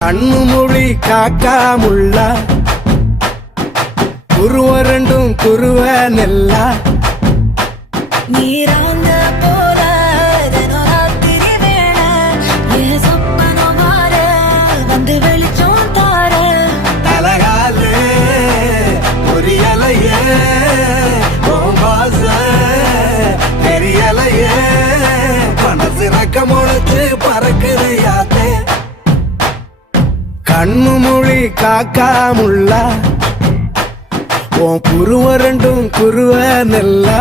கண்ணு மொழி காக்காமுள்ள குருவரண்டும் குருவ நெல்லா நீராங்க போல ராத்திரி வேண என் சொப்பனம் மாற வந்து வெளிச்சம் தார தலகாலே பொரியலையே ஓம்பாச தெரியலையே மனசு ரக்க முளைச்சு பறக்குது யாத்தே கண்ணு மொழி காக்காமுள்ள உன் குருவரண்டும் குருவ நெல்லா